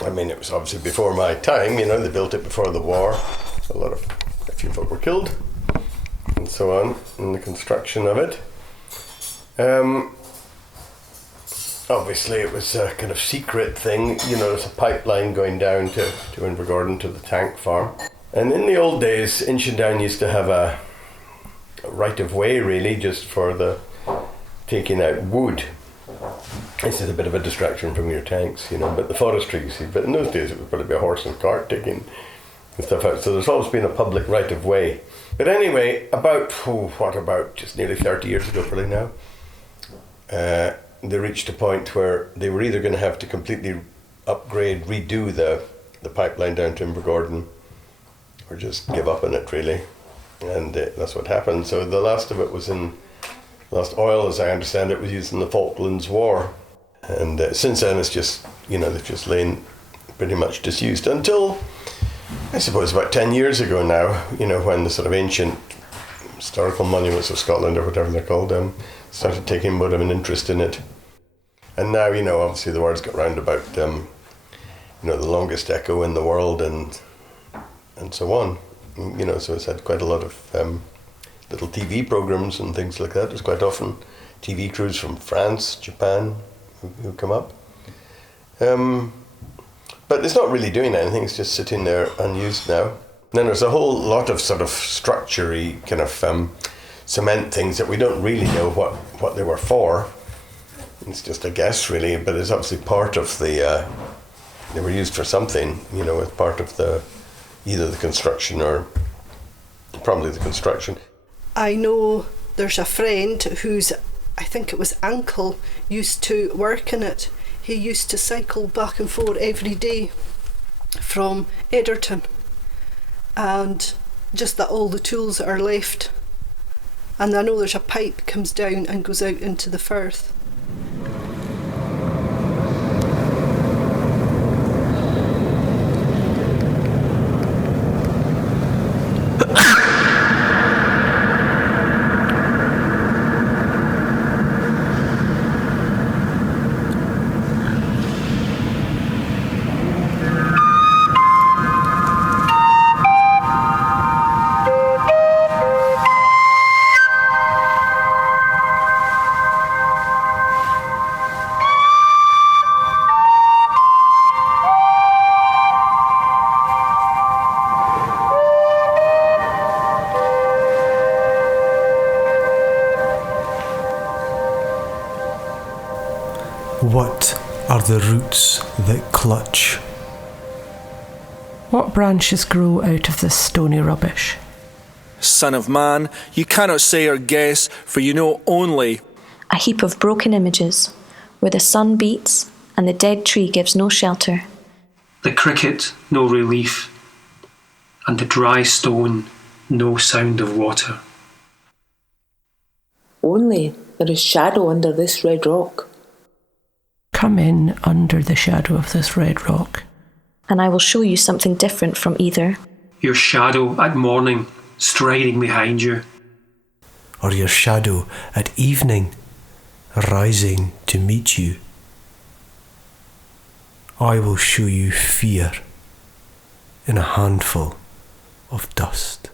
I mean, it was obviously before my time, they built it before the war. A few folk were killed and so on in the construction of it. Obviously it was a kind of secret thing, there's a pipeline going down to Invergordon to the tank farm. And in the old days, Inchindown used to have a right of way really just for the taking out wood. This is a bit of a distraction from your tanks, but the forestry, you see. But in those days it would probably be a horse and cart taking and stuff out. So there's always been a public right of way. But anyway, about just nearly 30 years ago probably now, they reached a point where they were either going to have to completely redo the pipeline down to Invergordon, or just give up on it really. And that's what happened. So the last of it was last oil, as I understand it, was used in the Falklands War. And since then it's just, they've just lain pretty much disused until, I suppose, about 10 years ago now, when the sort of ancient historical monuments of Scotland, or whatever they're called, started taking more of an interest in it. And now, obviously the word's got round about, the longest echo in the world and so on. So it's had quite a lot of little TV programs and things like that. There's quite often TV crews from France, Japan, who come up. But it's not really doing anything, it's just sitting there unused now. Then there's a whole lot of sort of structure-y kind of cement things that we don't really know what they were for. It's just a guess really, but it's obviously part of the, they were used for something, as part of either the construction or probably the construction. I know there's a friend whose, I think it was uncle, used to work in it. He used to cycle back and forth every day from Edgerton, and just that all the tools are left. And I know there's a pipe comes down and goes out into the Firth. What are the roots that clutch? What branches grow out of this stony rubbish? Son of man, you cannot say or guess, for you know only. A heap of broken images, where the sun beats and the dead tree gives no shelter. The cricket, no relief, and the dry stone, no sound of water. Only there is shadow under this red rock. Come in under the shadow of this red rock, and I will show you something different from either. Your shadow at morning, striding behind you. Or your shadow at evening, rising to meet you. I will show you fear in a handful of dust.